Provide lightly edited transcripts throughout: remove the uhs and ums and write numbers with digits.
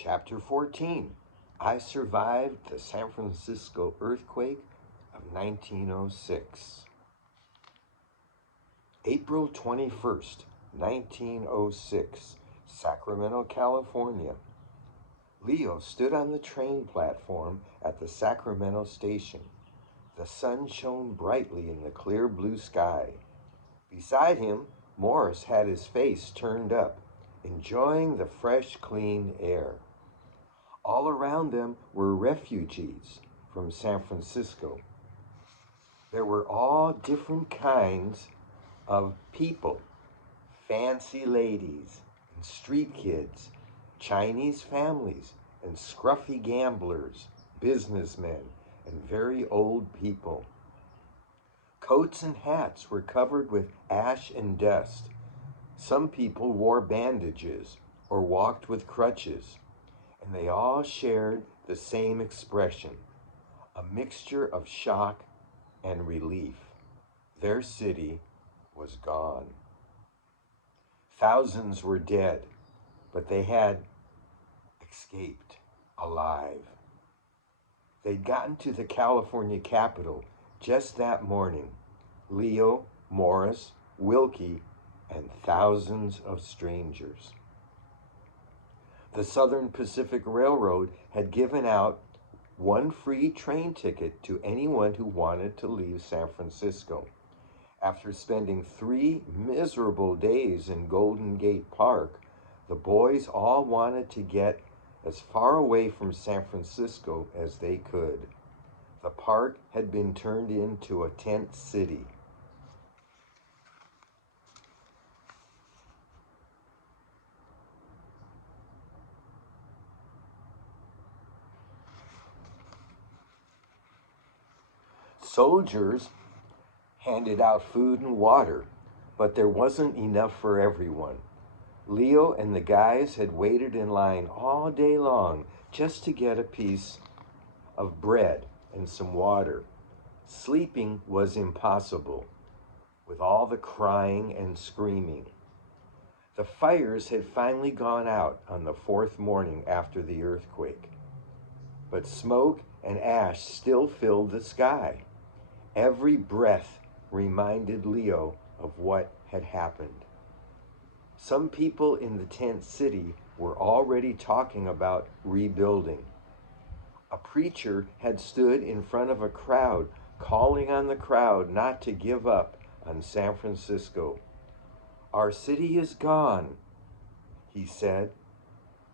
Chapter 14. I survived the San Francisco earthquake of 1906. April 21st, 1906, Sacramento, California. Leo stood on the train platform at the Sacramento station. The sun shone brightly in the clear blue sky. Beside him, Morris had his face turned up, enjoying the fresh, clean air. All around them were refugees from San Francisco. There were all different kinds of people: fancy ladies and street kids, Chinese families and scruffy gamblers, businessmen and very old people. Coats and hats were covered with ash and dust. Some people wore bandages or walked with crutches, and they all shared the same expression, a mixture of shock and relief. Their city was gone. Thousands were dead, but they had escaped alive. They'd gotten to the California capital just that morning. Leo, Morris, Wilkie, and thousands of strangers. The Southern Pacific Railroad had given out one free train ticket to anyone who wanted to leave San Francisco. After spending 3 miserable days in Golden Gate Park, the boys all wanted to get as far away from San Francisco as they could. The park had been turned into a tent city. Soldiers handed out food and water, but there wasn't enough for everyone. Leo and the guys had waited in line all day long just to get a piece of bread and some water. Sleeping was impossible with all the crying and screaming. The fires had finally gone out on the 4th morning after the earthquake, but smoke and ash still filled the sky. Every breath reminded Leo of what had happened. Some people in the tent city were already talking about rebuilding. A preacher had stood in front of a crowd, calling on the crowd not to give up on San Francisco. "Our city is gone," he said,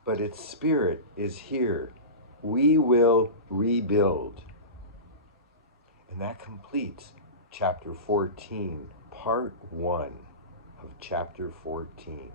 "but its spirit is here. We will rebuild." And that completes chapter 14, part 1 of chapter 14.